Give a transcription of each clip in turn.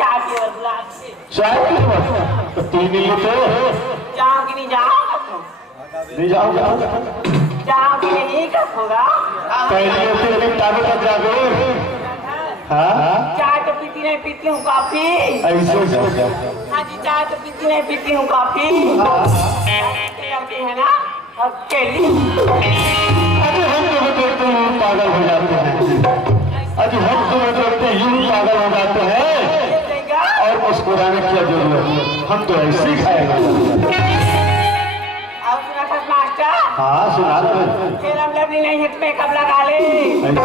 चाय पिए बुला के। चाय पिए तो तीन ही तो जाओ कि नहीं जाओ? नहीं जाओगे जाओ कि नहीं कब होगा? पहले तो टाइम तक जाओगे। हाँ चाय तो पीती हूँ कॉफी। ऐसे हाँ जी चाय तो पीती हूँ कॉफी। है ना अकेली। अरे हम तो देखते हैं पागल हो जाते हैं। अरे हम तो देखते यूं पागल हो जाते हैं और मुस्कुराने की जरूरत है। हम तो ऐसे ही खाएंगे। और सुना था मास्टर? हाँ सुना तेरम लवली नहीं हित में कब लगा ले। तेरम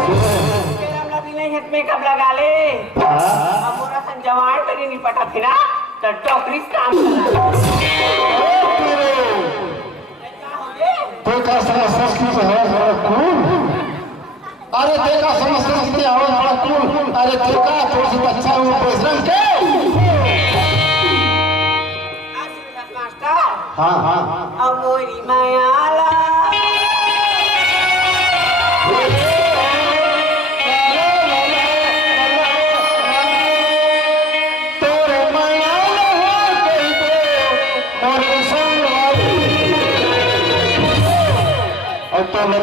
लवली नहीं हित में कब लगा ले। अब मोरा सन जवान करी नहीं पटा थी ना तो टोकरी काम देखा संस्कृत है कूल। अरे देखा संस्कृत है बड़ा कूल। अरे देखा थोड़ी सी अच्छा है वो बजरंग के। हाँ हाँ अब मोरी मायाला तो मैं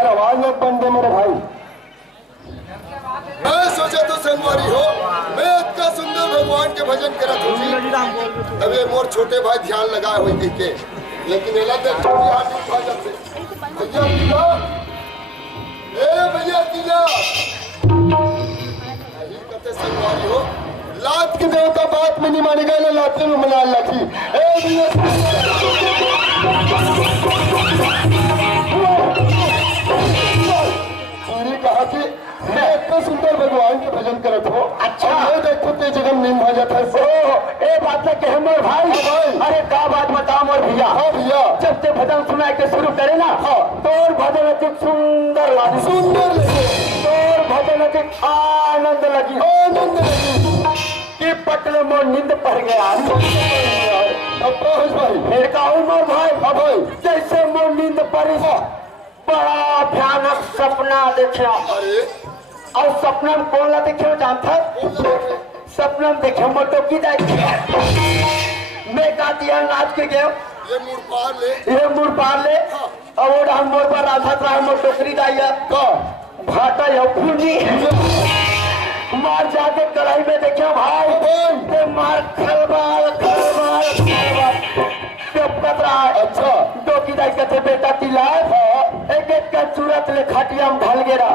अगर आवाज में बन दे मेरे भाई। मैं सोचा तो संगवारी हो, मैं इतना सुंदर भगवान के भजन करत हूँ। तबे मोर छोटे भाई ध्यान लगाए हुए कह के, लेकिन एला देख ध्यान नहीं उठा जाते। भैया तीला, ए भैया तीला, यही कहते संगवारी हो, लात के देवता बात में नहीं मानेगा ना लाते में मना लखी। ए भैया पूरी कहा कि मैं इतना सुंदर भगवान के भजन करत हो। अच्छा मैं देखो ते जगह नहीं आ जाता है। ए बात है कि हमर भाई अरे का बात बताओ मोर भैया। हाँ भैया, जब ते भजन सुनाए के शुरू करे ना तोर भजन अधिक सुंदर लगी, सुंदर लगे, तोर भजन अधिक आनंद लगी, आनंद लगे कि पटले मोर नींद पड़ गया। अब पहुंच भाई। फिर कहूँ मोर भाई हाँ भाई, जैसे मोर नींद पड़ी बड़ा भयानक सपना देखा। अरे और सपना में कौन ला देखियो जानता? सपना में देखियो मोटो की जाए मैं का दिया नाच के गयो ये मुड़ पार ले, ये मुड़ पार ले और वो हम मोर पर राधा राय मोर टोकरी दाइया का भाटा या फूनी मार जाके कढ़ाई में देखियो भाई ते मार खलबाल खलबाल खलबाल टपकत रहा है। अच्छा तो की दाई कहते बेटा तिला एक एक का सूरत ले खटिया में ढल गया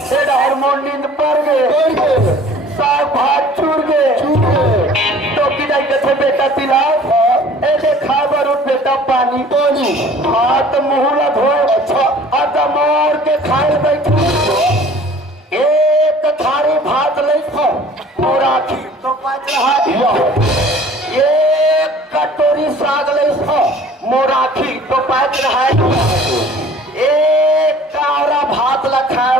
तेरा हार्मोन नींद पड़ गए साग भात चूर गए तो की दाई कहते बेटा तिला ऐसे खा बरूट बेटा पानी पानी हाथ मुंह ला धोए। अच्छा अदा मार के खाए बैठे एक थारी भात ले पूरा खीर तो पाच रहा एक कटोरी साग ले मोराखी तो पाच रहा एक कावरा भात लखाए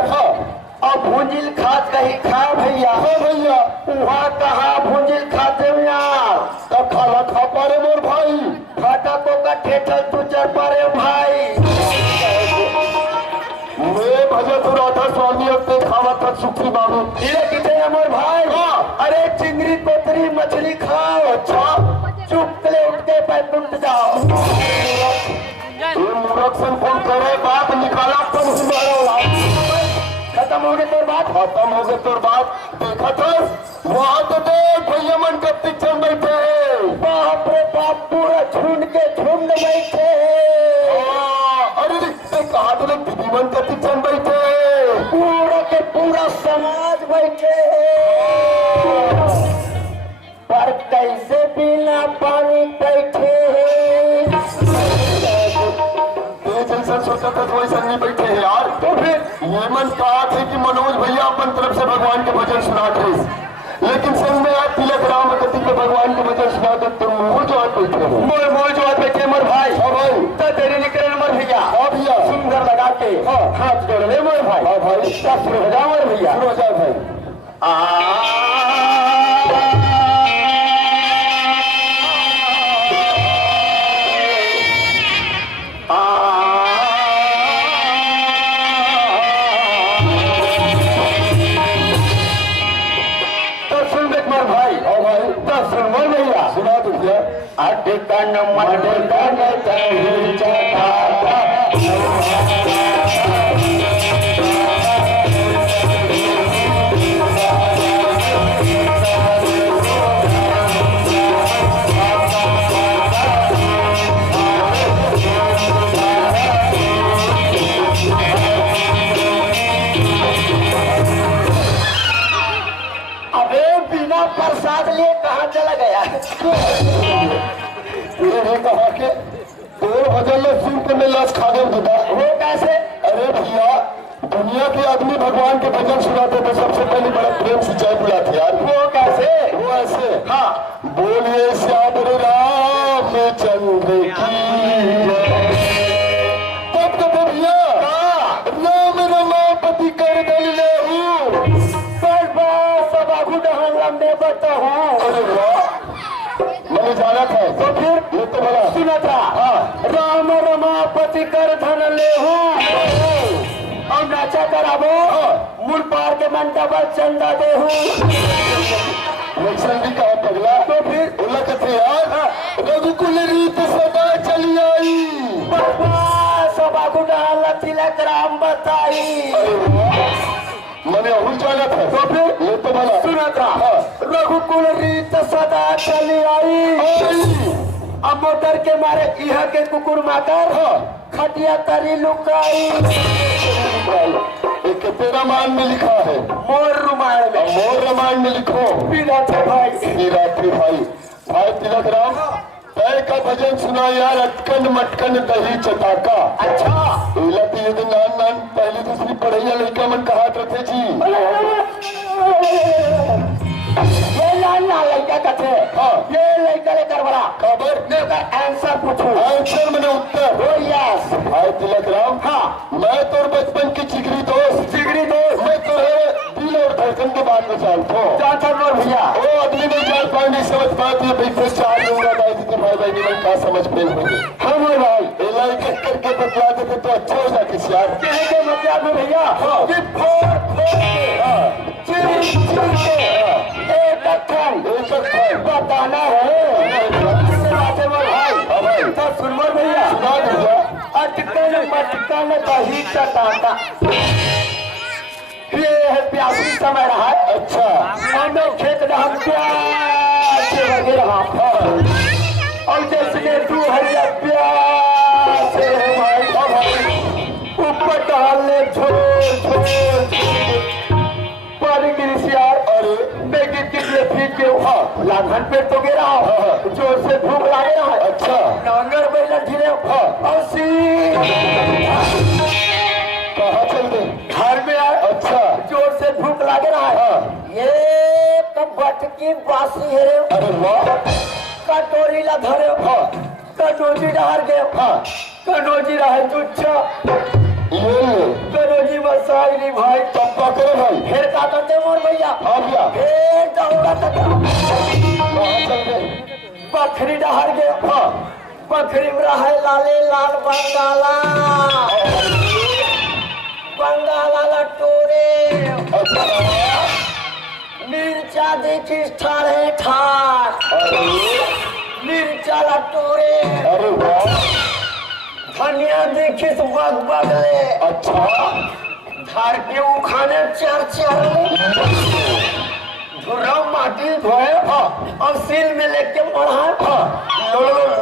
और भूंजिल खात कहीं खाओ भैया। भैया वहाँ कहा भूंजिल खाते हो यार तब खाना खा पा रहे मोर भाई। फाटा को का ठेठल तू चढ़ पा रहे भाई। मैं भजन तो राधा स्वामी अब तक खावा था सुखी बाबू। धीरे कितने अमर भाई अरे चिंगरी कोतरी मछली खाओ। अच्छा चुप ले उठ के पैर टूट जाओ। ये मूर्ख से फोन करे बात निकाला तब खत्म हो गई तोर बात। खत्म हो गए तोर बात। देखा था वहाँ तो देख भैया मन कब तक चल बैठे बाप रे बाप पूरा झुंड के झुंड बैठे। अरे कहा तो दीदी मन कब तक चल बैठे पूरा के पूरा समाज बैठे पर कैसे बिना पानी बैठे जैसा सोचा था वैसा नहीं बैठे हैं यार। तो फिर ये मन कहा थे कि मनोज भैया अपन तरफ से भगवान के भजन सुना थे, लेकिन संग में आज तिलक राम गति के भगवान के भजन सुना दे तुम मोर जो आज बैठे हो। मोर जो आज बैठे मोर भाई। हाँ भाई तो तेरी निकले मोर भैया। हाँ भैया सुंदर लगा के हाथ जोड़ ले मोर भाई। हाँ भाई शुरू हो जाओ मोर भैया। शुरू हो जाओ भाई। सुना दो भैया। अटकन मटकन तही चटाता प्रसाद लिए कहाँ चला गया? कहा के तोर भजन में सुन के मैं लाश खा गया दादा। वो कैसे? अरे भैया दुनिया के आदमी भगवान के भजन सुनाते तो सबसे पहले बड़ा प्रेम से जय बुलाते यार। वो कैसे? वो ऐसे हाँ बोलिए श्याम रामचंद्र की तब तो भैया राम रमापति कर दल मैं बताऊं। अरे वाह मैंने जाना था। तो फिर ये तो बड़ा सुना था। हाँ राम रमापति कर धन ले और नाचा कराबो मूल पार के मंडबल चंदा दे भी कहा पगला। तो फिर बोला कहते यार रघुकुल रीत सदा चली आई सभा कुणाल तिलक राम बताई। मैंने अहुल जाना था तो फिर ये तो बोला सुना था रघुकुल रीत सदा चली आई। अब मोटर के मारे यहाँ के कुकुर माकर खटिया तरी लुकाई। एक रामायण में लिखा है मोर रामायण में, मोर रामायण में लिखो विराटे भाई भाई तिलक राम तय का भजन सुना यार अटकन मटकन दही चटाका। अच्छा यदि नान नान पहली दूसरी पढ़ैया लड़का मन कहा थे जी ये नान लड़का कथे ये लड़का लेकर बड़ा खबर आंसर पूछो। आंसर मैंने उत्तर हो यस। भाई तिलक राम मैं तो बचपन की जिगरी दोस्त मैं तो दिल और धड़कन के बात में जानता हूँ भैया। वो आदमी नहीं जान पाए नहीं समझ पाते भाई चार दूंगा भाई नहीं कहा समझ पेल हो गई। हाँ भाई इलाही करके बतला देते तो अच्छा हो जाती यार। कहने मतलब में भैया बताना है भाई तो सुनवर भैया अटकन मटकन दही चटाका ये है प्यासी समय रहा है। अच्छा मानो खेत रहा प्यास लगे रहा और जैसे तू हरिया प्यास ऊपर डालने छोड़ पानी गिरी यार और बेगिन के लिए फीट के लाखन पे तो गिरा जोर से भूख लागे रहा है। अच्छा नांगर बैला ढीले और कहाँ चल गए घर में आए। अच्छा जोर से भूख लागे रहा है। ये कबट की बासी है रे। अरे वाह कटोरी ला धरे कटोजी डहार गए कटोजी रहे तुच्छा कटोजी बसाई नहीं भाई तब्बा करे भाई फिर का करते मोर भैया फिर दौड़ा तक चल गए बकरी डहार गए बकरी में रहे लाले लाल बंगाला टोरे मिर्चा देखी ठाड़े ठाड़ मिर्चा टोरे। अरे वाह धनिया देखी तो बगले। अच्छा धार के उखाने चार धुरा माटी धोए और सील में लेके बढ़ा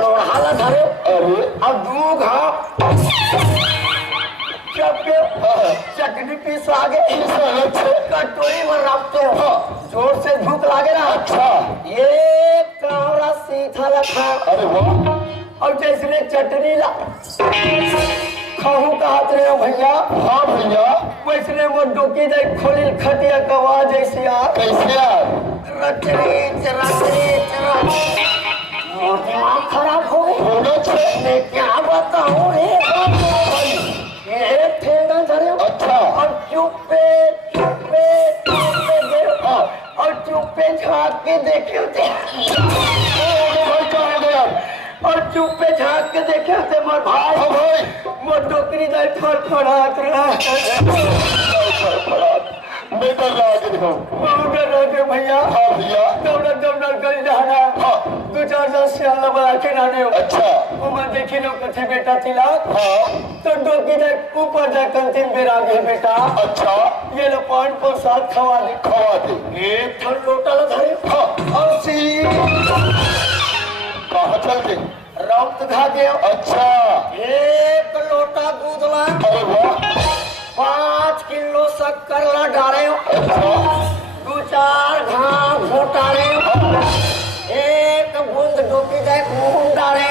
लोढ़ाला धरे। अरे अब दू घा चटनी पीस आगे कटोरी में रखते हो जोर से भूख लागे ना। अच्छा ये कावड़ा सीधा रखा। अरे वाह और जैसे चटनी ला खाहू कहत रहे हो भैया। हाँ भैया वैसे वो डोकी जाए खोली खटिया कवा जैसे यार कैसे यार दिमाग खराब हो गई मैं क्या बताऊँ रे। अच्छा और चुप्पे और चुप्पे झाँक के देखे होते और चुप्पे झाँक के देखे होते मोर भाई मोर डोकरी दाई फड़फड़ात रहा मैं डर रहा भैया। हाँ भैया दौड़ गई जाना दो चार दस साल बड़ा के नाने। अच्छा वो मैं देखी लोग कथे बेटा तिलक तो डोकी जाए ऊपर जाए कंतिम बेरा गए बेटा। अच्छा ये लो पान को साथ खवा दे एक थन लोटा ला धरे और सी कहाँ चल गए रक्त खा गए। अच्छा एक लोटा दूध ला। अरे वाह 5 किलो शक्कर ला डाले। दो चार घाव घोटाले एक बूंद डोकी जाए मुंह डाले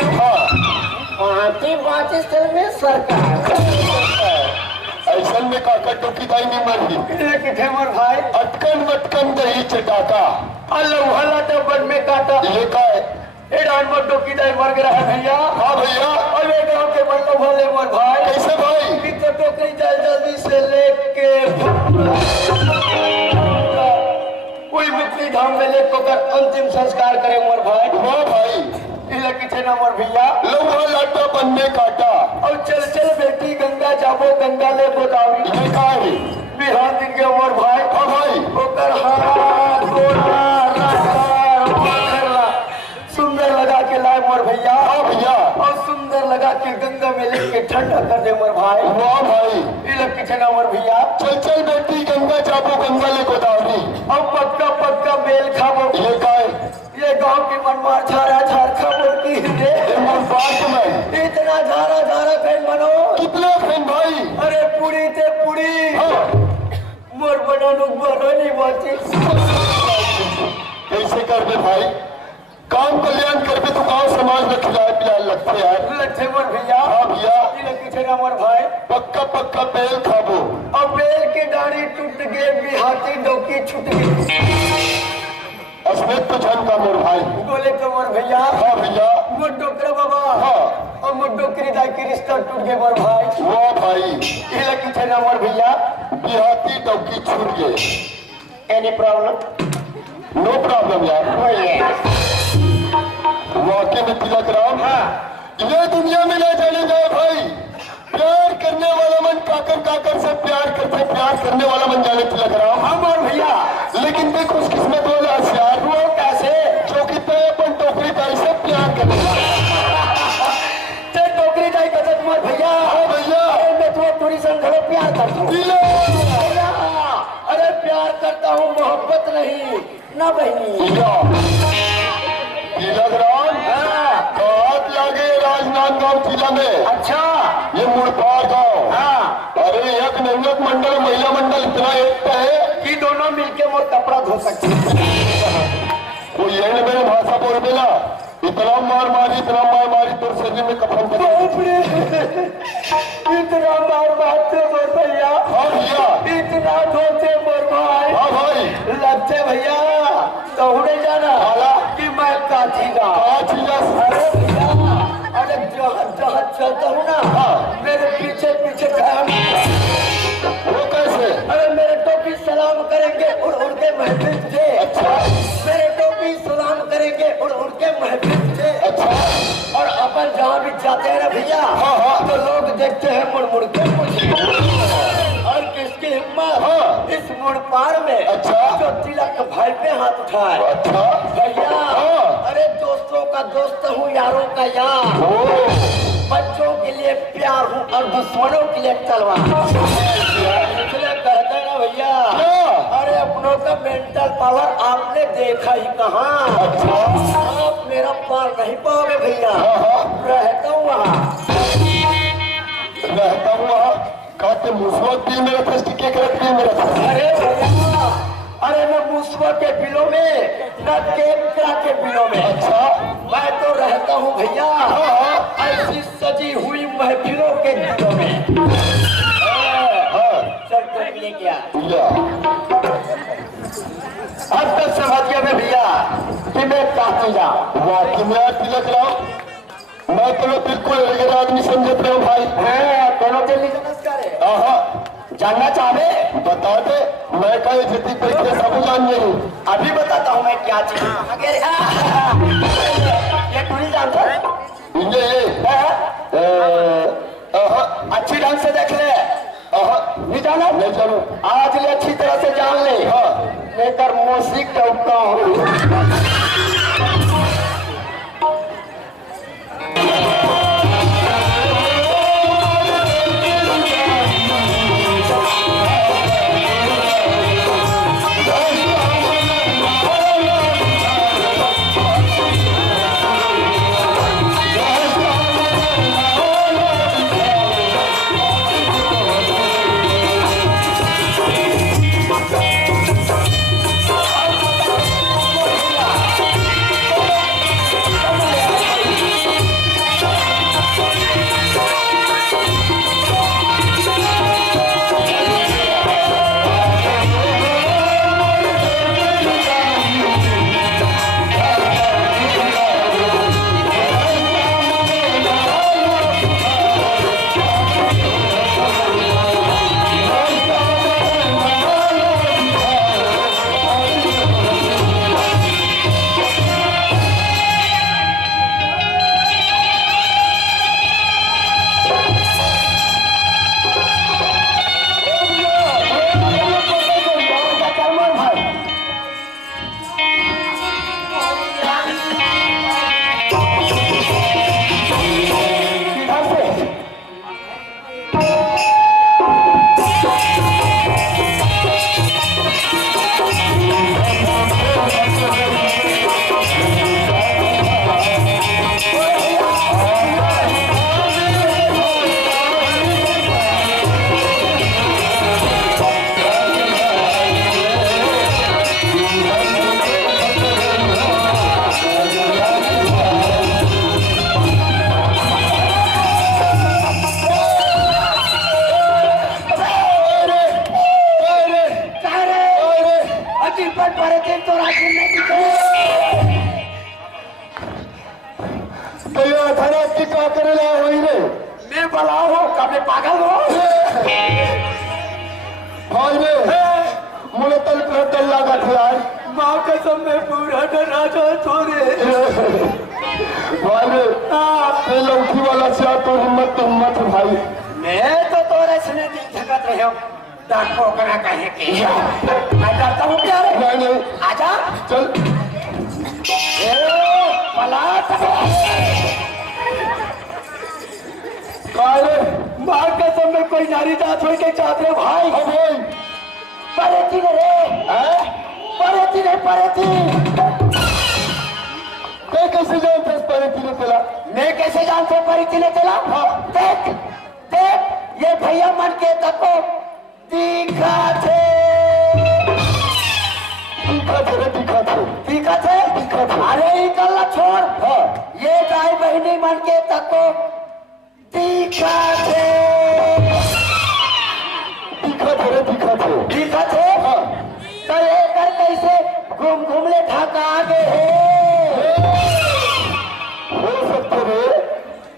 पाँच साल में सरकार ऐसा में काका डोकी दाई नहीं मर गई मोर भाई अटकन मटकन दही चटाका अल्लाह हल्ला तो बन में काटा ये का है डोकी दाई मर गया है भैया। हाँ भैया अरे गाँव के बल्लो भले मोर भाई कैसे भाई तो टोकरी जल्दी से लेके कोई मुक्ति धाम में लेकर अंतिम संस्कार करे मोर भाई। हाँ भाई इलाके ना मोर भैया लोहा लाटा बनने काटा और चल बेटी गंगा जाबो गंगा ले गोदावरी बिहार दिन के मोर भाई। हाँ भाई ओकर हाथ गोरा सुंदर लगा के लाए मोर भैया। हाँ भैया। और सुंदर लगा के गंगा में लेके ठंडा कर दे मोर भाई। वाह भाई। ये लोग किचना मोर भैया। चल चल बेटी गंगा चापो गंगा ले गोदावरी। अब पक्का पक्का बेल खाबो। ये काय ये गांव की मनमार झारा झार खाबो की रे बात में इतना झारा झारा फैन बनो। कितना फैन भाई? अरे पूरी ते पूरी। हाँ। मोर बनानो बनो नहीं बोलती। कैसे कर दे भाई? काम कल्याण कर दे तो गांव समाज में खिलाए पिलाए लगते यार। लगते मोर भैया। हाँ भैया। ये किसे ना मोर भाई। पक्का पक्का बेल खाबो। अब बेल की डाली टूट गई बिहाती डोकी छूट गई। अस्मित तो जन का मोर भाई। बोले तो मोर भैया। हाँ भैया। मोर डोकरा बाबा। हाँ। और मोर डोकरी दाई की रिश्ता टूट गए मोर भाई। वाह भाई। ये लगी थे ना मोर भैया। बिहाती डोकी छूट गए। Any problem? नो प्रॉब्लम यार। वाकई में तिलक राम। हाँ। ये दुनिया में ना जाने जाए भाई। प्यार करने वाला मन काकर काकर से प्यार करते प्यार करने वाला मन जाने तिलक राम। हाँ मोर भैया। लेकिन देख उस किस्मत वाला यार वो कैसे जो कि तय अपन टोकरी दाई से प्यार करने ते टोकरी दाई का मोर भैया। हाँ भैया। मैं तुम्हें पूरी संघर्ष प्यार करता हूँ। अरे प्यार करता हूँ मोहब्बत नहीं ना बहनी। तिलक राम बात लागे राजनांदगांव जिला में। अच्छा। ये मुड़पार गांव। हाँ। अरे एक नवयुवक मंडल महिला मंडल इतना एक है कि दोनों मिलके वो कपड़ा धो सकते कोई एंड में भाषा बोल देना इतना मार मारी तो शरीर में कपड़ा इतना मार मारते मोर भैया। हाँ भैया। इतना धोते मोर भाई। हाँ भाई। लगते भैया तो उड़े जाना कि मैं काठीगा। अरे भैया अरे जहाँ चलता हूँ ना। हाँ। मेरे पीछे पीछे वो कैसे? अरे मेरे टोपी सलाम करेंगे उड़ उड़ के महफिल से। अच्छा। मेरे टोपी सलाम करेंगे उड़ उड़ के महफिल से। अच्छा। और अपन जहाँ भी जाते हैं ना भैया। हाँ हाँ। तो लोग देखते हैं मुड़ मुड़ के मुझे। और किसकी हिम्मत? हाँ। इस मुड़ पार में। अच्छा। जो तिलक भाई पे हाथ उठाए। अच्छा। भैया। हाँ। अरे दोस्तों का दोस्त हूँ यारों का यार। बच्चों के लिए प्यार हूँ और दुश्मनों के लिए तलवार। इसलिए कहते हैं ना भैया। अरे अपनों का मेंटल पावर आपने देखा ही कहाँ। अच्छा। आप मेरा पार नहीं पाओगे भैया। रहता हूँ वहाँ कहते मुस्वत भी मेरा था टिके करत भी मेरा था। अरे भैया अरे मैं मुस्वा के बिलों में न केकरा के बिलों में। अच्छा। मैं तो रहता हूँ भैया ऐसी सजी हुई महफिलों के दिलों में। चल तो ले क्या अब तक समझ गया मैं भैया कि मैं काटू जा। वाकई में तिलक राम मैं तुम्हें बिल्कुल अलग आदमी समझते रहा हूँ भाई। है दोनों दिल्ली नमस्कार है। जानना चाहे बता दे। मैं कहीं जितनी तरीके सब जान नहीं हूँ। अभी बताता हूँ मैं क्या चीज। ये तू नहीं जानता? अच्छी ढंग से देख ले। नहीं जाना? नहीं जानो। आज ले अच्छी तरह से जान ले। लेकर मौसिक टूटता हूँ। क्या करे ला वही रे? मैं भला हो कभी पागल हो भाई रे मुझे तल पर डर लगा था यार। माँ कसम में पूरा डरा जा छोरे भाई रे ये लौकी वाला से तो हिम्मत है भाई। मैं तो तोरे सुने दिल धकत रहे हो डाको करा कहे के मैं डरता हूँ क्या रे? नहीं नहीं आजा चल पलाट काले माँ कसम में कोई नारी जात हो के चाहते हो भाई। हाँ भाई परेती रे परेती मैं कैसे जानता इस पर तीन चला? मैं कैसे जानता हूँ परेती ने चला? देख देख ये भैया मन के तको दिखा थे अरे इकल्ला छोड़। ये गाय बहनी मन के तको दिखा थे तो ये कर कैसे घूम घूम ले ढाका आगे हो सकते रे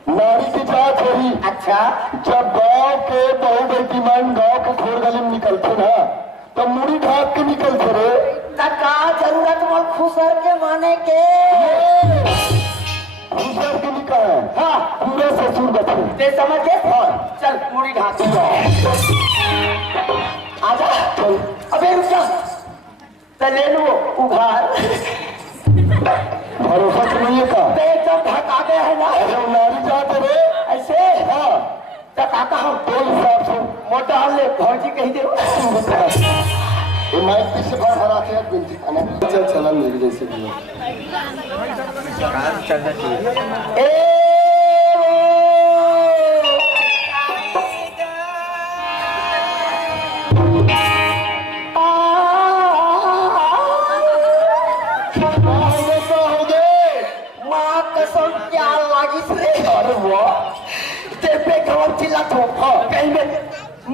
नारी की जात होगी। अच्छा जब गांव के बहु बेटी मन गांव के खोर गली में निकलते ना तो मुड़ी ढाक के निकलते रे। का जरूरत मोल खुसर के माने के दूसर के निकल है। हाँ पूरे ससुर बचे ते समझ गए? चल मुड़ी ढाक आजा चल अबे रुक जा तो ले लो उघार भरोसा तो नहीं है का? एकदम ढका गया है ना अरे वो नारी जात रे। ऐसे हाँ तो काका हम तो हिसाब से मोटा ले भौजी कही दे ये माइक पीछे बार हरा के बिल्कुल खाना चल चला मेरी जैसे भी माँ कसम क्या लागिस रे। अरे वाह ते पे खबर चिल्ला तो कहीं में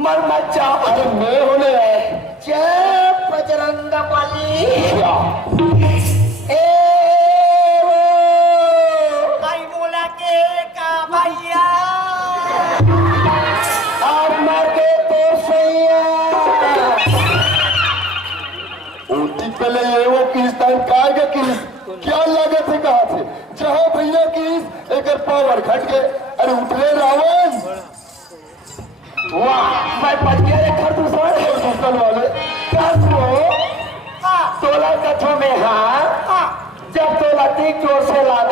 मर मत जा। अरे मैं होने यार जय बजरंग बली क्या? भाई बोला के का भैया और मर गए तो सैया ऊटी पहले ये वो किस्तान काय का किस क्या लागत है कहा थे जहाँ भैया किस एक पावर घट गए। अरे उठले रावण वाह मैं बच गया रे दूसर वाले कसो 16 कथों में हाँ जब तो लतीक जोर से लागा